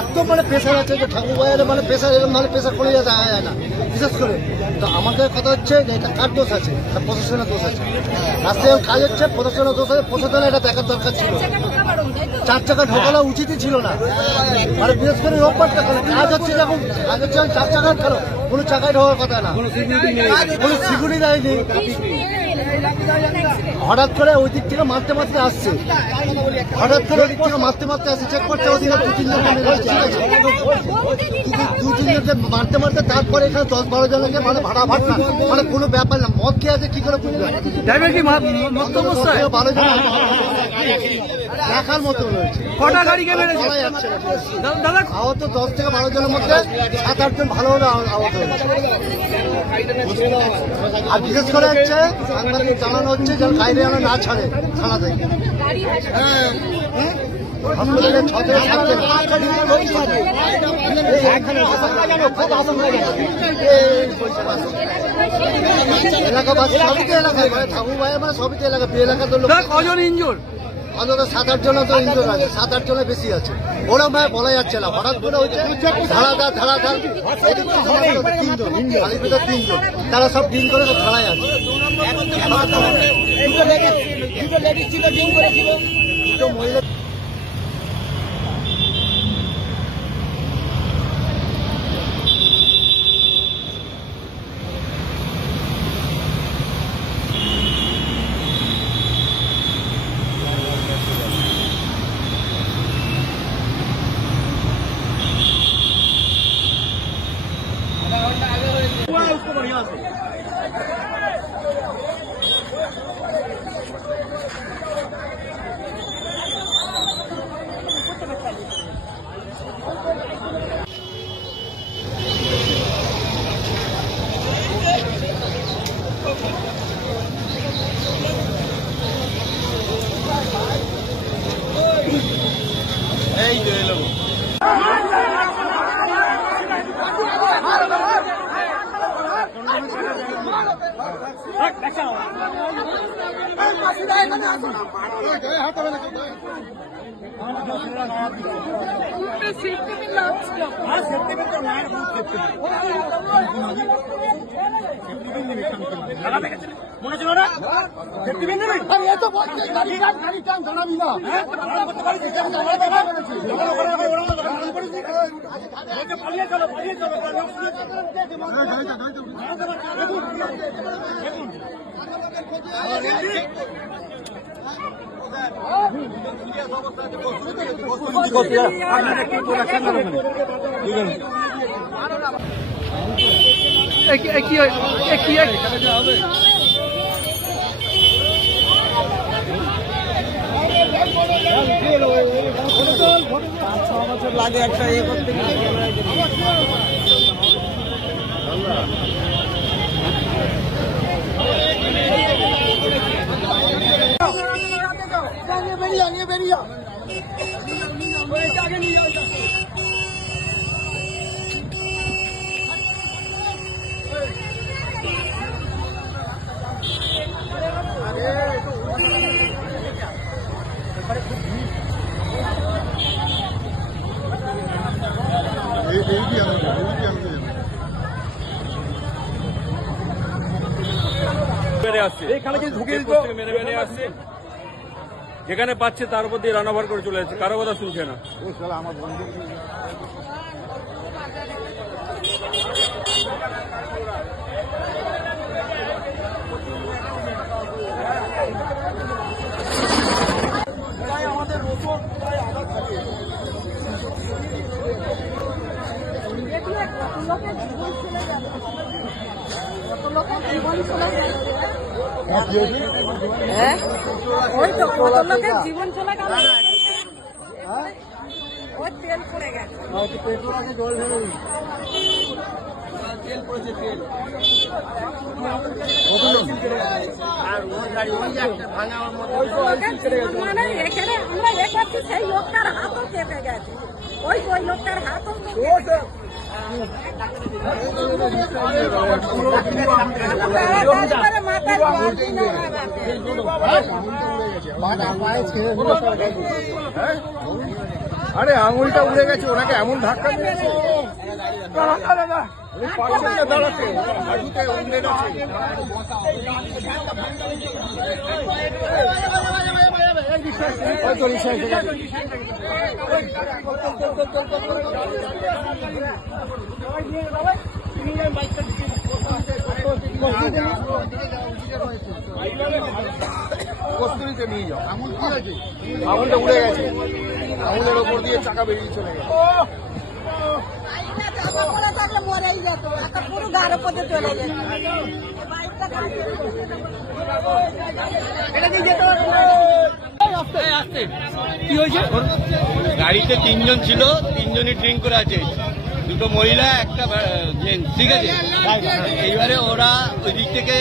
এত মানে প্রেশার আছে যে ঠাকুর ভাইয়ের মানে প্রেশার এরকম মানে প্রেশার করে দেখা যায় না বিশেষ করে। তো আমাদের কথা হচ্ছে যে এটা কার দোষ আছে, প্রশাসনের দোষ আছে। রাস্তায় কাজ হচ্ছে, প্রশাসনের দোষ আছে। প্রশাসনের এটা দেখার দরকার ছিল, 4 চাকা ঢোকানো উচিতই ছিল না। মানে বিশেষ করে রোববারটা কাজ হচ্ছে, যখন কাজ হচ্ছে 4 চাকা কেন কোনো চাকায় ঢোকার কথা না, কোনো সিকিউরিটি দেয়নি। হঠাৎ করে ওই দিক থেকে মারতে মারতে আসছে, হঠাৎ করে ওই দিক থেকে মারতে মারতে আসছে, চেক করতে ওদিকে 2-3 জনকে মেরেছে, ঠিক আছে। 2-3 জনকে মারতে মারতে তারপরে এখানে 10-12 জনকে মানে ভাড়া ভাড়া মানে কোনো ব্যাপার না। মদ খেয়ে আছে কি করে বুঝবে? দেখার মতো রয়েছে। কটা গাড়িকে মেরেছে দাদা? আহত 10 থেকে 12 জনের মধ্যে 7-8 জন ভালোভাবে আহত হয়েছে। আর বিশেষ করে হচ্ছে সাংবাদিক জানানো হচ্ছে যেন বাইরে যেন না ছাড়ে থানা থেকে। হাসপাতালে 6 থেকে 7 জন এলাকাবাসী সবই তো এলাকায়, মানে ঠাকুর ভাইয়ের মানে সবই তো এলাকা, এলাকার লোক। কজন ইনজোর? অন্তত 7-8 জন তো ইনজোর আছে, 7-8 জনের বেশি আছে। ওরা ভাই বলা যাচ্ছে না, হঠাৎ করে হচ্ছে ধারাধার 3 জন, খালি ভিতর 3 জন, তারা সব ডিল করে ধারায় আছে। দুটো মহিলা उसको बढ़िया से মনে ছিল না তো জানাবি না পালিয়ে চলো পালিয়ে চলো লাগে একটা ইয়ে করতে বেরিয়া বেরিয়া আগে নিয়ে যাও মেরে আসছে, যেখানে পাচ্ছে তার উপর দিয়ে রান্নাভার করে চলে যাচ্ছে, কারো কথা শুনছে না। আমার বন্ধু আমাদের রোপণ প্রায় আঘাত থাকে। ওই তো কত লোকের জীবন চলে গেল, ওই তেল পড়ে গেছে, পেট্রোল আছে, জল ঢেলে তেল পড়েছে, তেল মানে এখানে আমরা এ করছি, সেই লোকটার হাতও কেটে গেছে, ওই লোকটার হাতও মাথার আরে আঙুলটা উড়ে গেছে, ওনাকে এমন ধাক্কা দিয়েছে পাচ্ছেন না দাঁড়াতে, হাঁটুতে উড়ে গেছে। কস্তুরিতে নিয়ে যাও। আঙুলটা উড়ে গেছে, আঙুলের ওপর দিয়ে চাকা বেরিয়ে চলে গেছে। মরেই যেত, একটা পুরো গাড়ো পথে চলে যেত। কি হয়েছে? গাড়িতে তিনজন ছিল, তিনজনই ড্রিঙ্ক করে আছে, দুটো মহিলা একটা জেন্টস, ঠিক আছে। এইবারে ওরা ওই দিক থেকে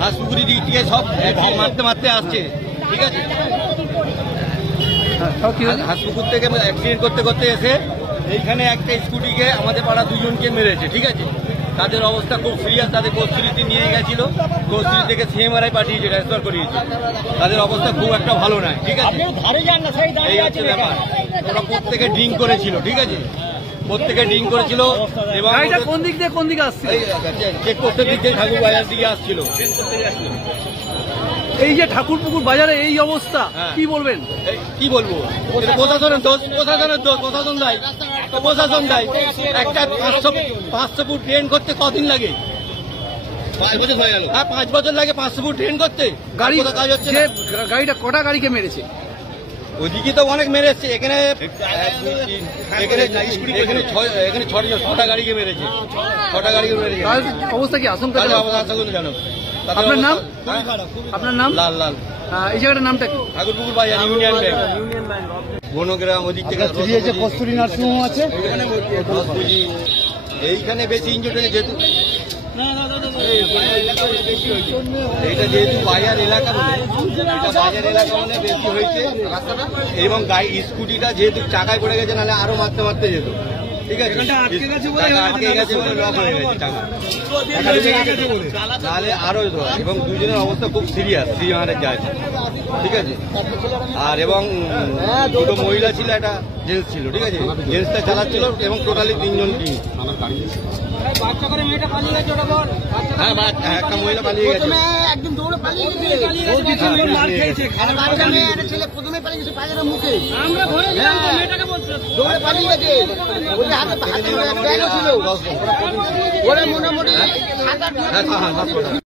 হাঁসপুকুরি দিক থেকে সব মারতে মারতে আসছে, ঠিক আছে। হাঁসপুকুর থেকে অ্যাক্সিডেন্ট করতে করতে এসে এইখানে একটা স্কুটিকে আমাদের পাড়া দুজনকে মেরেছে, ঠিক আছে। তাদের অবস্থা খুব সিরিয়াস, তাদের কস্তুরিতে নিয়ে গেছিল, কস্তুরি থেকে সিএমআরআই পাঠিয়েছে, ট্রান্সফার করিয়েছে। তাদের অবস্থা খুব একটা ভালো নয়, ঠিক আছে। এই হচ্ছে ব্যাপার, ওরা প্রত্যেকে ড্রিঙ্ক করেছিল, ঠিক আছে, প্রত্যেকে ড্রিঙ্ক করেছিল। এবং কোন দিক দিয়ে কোন দিকে আসছে? চেক করতে দিক থেকে ঠাকুর বাজার দিকে আসছিল। এই যে ঠাকুরপুকুর বাজারে এই অবস্থা, কি বলবেন? কি বলবো, প্রশাসনের দোষ, প্রশাসনের দোষ, প্রশাসন দায়, প্রশাসন দায়। একটা 500 ফুট ট্রেন করতে কদিন লাগে? 5 বছর হয়ে গেল। হ্যাঁ, 5 বছর লাগে 500 ফুট ট্রেন করতে। গাড়ি কাজ হচ্ছে, গাড়িটা কটা গাড়িকে মেরেছে? ওইদিকে তো অনেক মেরে এসছে, এখানে এখানে 6টা গাড়িকে মেরেছে, 6টা গাড়িকে মেরেছে। অবস্থা কি আশঙ্কা? জানো আপনার নাম? আপনার নাম? লাল লাল। এই জায়গাটার নামটা কি? ঠাকুরপুকুর বাজার, ইউনিয়ন ব্যাংক, বনগ্রাম। ওদিক থেকে কস্তুরী নার্সিংহোম আছে, এইখানে বেশি ইনজুরি হয়েছে যেহেতু এইটা যেহেতু বাজার এলাকা, বাজার এলাকা মানে বেশি হয়েছে রাস্তাটা। এবং গাড়ি স্কুটিটা যেহেতু চাকায় পড়ে গেছে, নাহলে আরো মারতে মারতে যেত, ঠিক আছে। আটকে গেছে বলে লক হয়ে গেছে টাকা, তাহলে আরো যেত। এবং দুজনের অবস্থা খুব সিরিয়াস, সিএমআরআই যায়, ঠিক আছে। আর এবং দুটো মহিলা ছিল, একটা জেন্টস ছিল, ঠিক আছে। জেন্টসটা চালাচ্ছিল এবং টোটালি 3জন কি। হ্যাঁ, একটা মহিলা পালিয়ে গেছে, একদম দৌড়ে পালিয়ে গেছে। ছেলে প্রথমে পালিয়ে গেছে বাজারের মুখে, দৌড়ে পালিয়ে গেছে। ওদের হাতে ব্যাগও ছিল, ওরা মোটামুটি 7-8